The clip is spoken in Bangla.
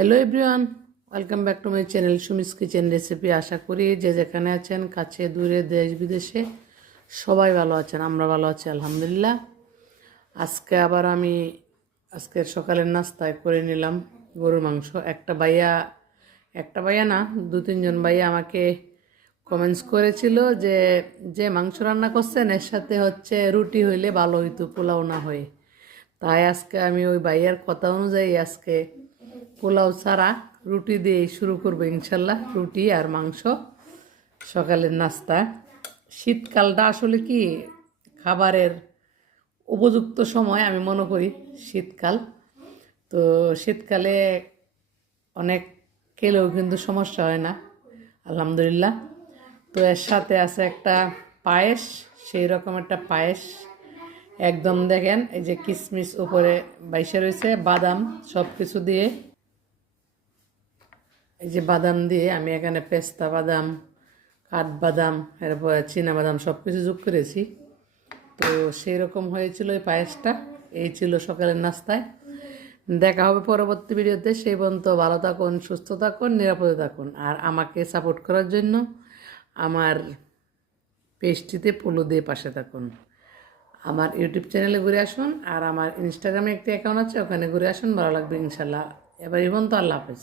Hello everyone, welcome back to my channel Sumi's kitchen recipe. আশা করি যে যেখানে আছেন, কাছে দূরে, দেশ বিদেশে সবাই ভালো আছেন। আমরা ভালো আছি আলহামদুলিল্লাহ। আজকে আবার আমি আজকের সকালের নাস্তায় করে নিলাম গরুর মাংস। একটা ভাইয়া না, 2-3 জন ভাইয়া আমাকে কমেন্টস করেছিল যে যে মাংস রান্না করছেন এর সাথে হচ্ছে রুটি হইলে ভালো হইতো, পোলাও না হয়ে। তাই আজকে আমি ওই ভাইয়ার কথা অনুযায়ী আজকে পোলাও ছাড়া রুটি দিয়ে শুরু করবো ইনশাল্লাহ। রুটি আর মাংস সকালের নাস্তা। শীতকালটা আসলে কি খাবারের উপযুক্ত সময় আমি মনে করি শীতকাল। তো শীতকালে অনেক খেলেও কিন্তু সমস্যা হয় না আলহামদুলিল্লাহ। তো এর সাথে আছে একটা পায়েস, সেই রকম একটা পায়েস একদম দেখেন, এই যে কিশমিশ উপরে বাইসে রয়েছে, বাদাম সব কিছু দিয়ে, এই যে বাদাম দিয়ে আমি এখানে পেস্তা বাদাম, কাঠবাদাম, এরপর চীনা বাদাম সব কিছু যোগ করেছি। তো সেই রকম হয়েছিল এই পায়েসটা। এই ছিল সকালের নাস্তায়। দেখা হবে পরবর্তী ভিডিওতে। সেই পর্যন্ত ভালো থাকুন, সুস্থ থাকুন, নিরাপদে থাকুন। আর আমাকে সাপোর্ট করার জন্য আমার পেজটিতে ফলো দিয়ে পাশে থাকুন। আমার ইউটিউব চ্যানেলে ঘুরে আসুন, আর আমার ইনস্টাগ্রামে একটি অ্যাকাউন্ট আছে, ওখানে ঘুরে আসুন, ভালো লাগবে ইনশাল্লাহ। এবার এই পর্যন্ত, আল্লাহ হাফেজ।